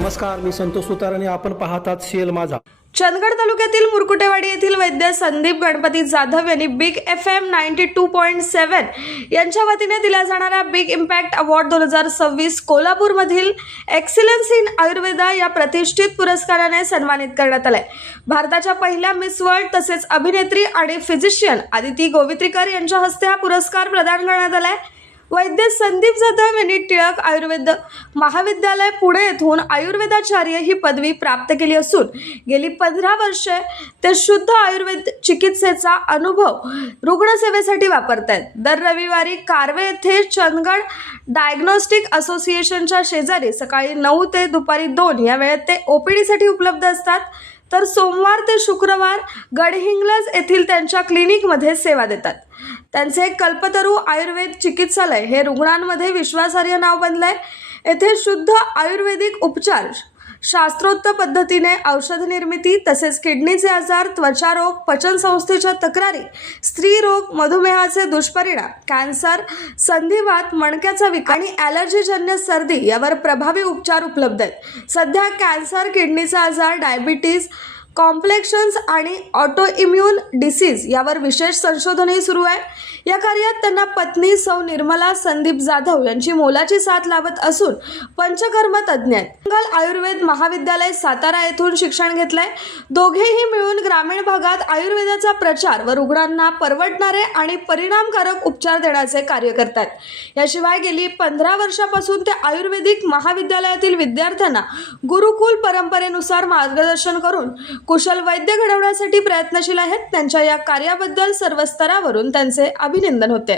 नमस्कार, मी संतोष सुतार आणि आपण पाहतात शेल माझा. चंदगड तालुक्यातील मुरकुटेवाडी येथील वैद्य संदीप गणपती जाधव यांनी बिग FM 92.7 यांच्या वतीने दिला जाणारा बिग इम्पॅक्ट अवॉर्ड 2026 कोल्हापूरमधील एक्सिलन्स इन आयुर्वेदा या प्रतिष्ठित पुरस्काराने सन्मानित करण्यात आले. भारताच्या पहिल्या मिस वर्ल्ड तसेच अभिनेत्री आणि फिजिशियन आदिती गोवित्रीकर यांच्या हस्ते हा पुरस्कार प्रदान करण्यात आला. वैद्य संदीप जाधव यांनी टिळक आयुर्वेद महाविद्यालय पुणे येथून आयुर्वेदाचार्य ही पदवी प्राप्त केली असून गेली 15 वर्षे ते शुद्ध आयुर्वेद चिकित्सेचा अनुभव रुग्णसेवेसाठी वापरतात. दर रविवारी कारवे येथे चंदगड डायग्नोस्टिक असोसिएशनच्या शेजारी सकाळी 9 ते दुपारी 2 या वेळेत ते OPDसाठी उपलब्ध असतात, तर सोमवार ते शुक्रवार गडहिंग्लज येथील त्यांच्या क्लिनिकमध्ये सेवा देतात. त्यांचे कल्पतरू आयुर्वेद चिकित्सालय हे रुग्णांमध्ये विश्वासार्ह नाव बनलंय. येथे शुद्ध आयुर्वेदिक उपचार, शास्त्रोक्त पद्धतीने औषध निर्मिती तसेच किडनीचे आजार, त्वचारोग, पचनसंस्थेच्या तक्रारी, स्त्रीरोग, मधुमेहाचे दुष्परिणाम, कॅन्सर, संधिवात, मणक्याचा विकार आणि ॲलर्जीजन्य सर्दी यावर प्रभावी उपचार उपलब्ध आहेत. सध्या कॅन्सर, किडनीचा आजार, डायबिटीज, कॉम्प्लेक्शन्स आणि ऑटो इम्युन डिसीज यावर विशेष संशोधनही सुरू आहे. या कार्यात त्यांना पत्नी सौ निर्मला संदीप जाधव यांची मोलाची साथ लाभत असून पंचकर्म तज्ज्ञ आहेत. मंगल आयुर्वेद महाविद्यालय सातारा येथून शिक्षण घेतलंय. दोघेही मिळून ग्रामीण भागात आयुर्वेदाचा प्रचार व रुग्णांना परवडणारे आणि परिणामकारक उपचार देण्याचे कार्य करतात. याशिवाय गेली 15 वर्षापासून ते आयुर्वेदिक महाविद्यालयातील विद्यार्थ्यांना गुरुकुल परंपरेनुसार मार्गदर्शन करून कुशल वैद्य घडवण्यासाठी प्रयत्नशील आहेत. त्यांच्या या कार्याबद्दल सर्व स्तरावरून त्यांचे अभिनंदन होते.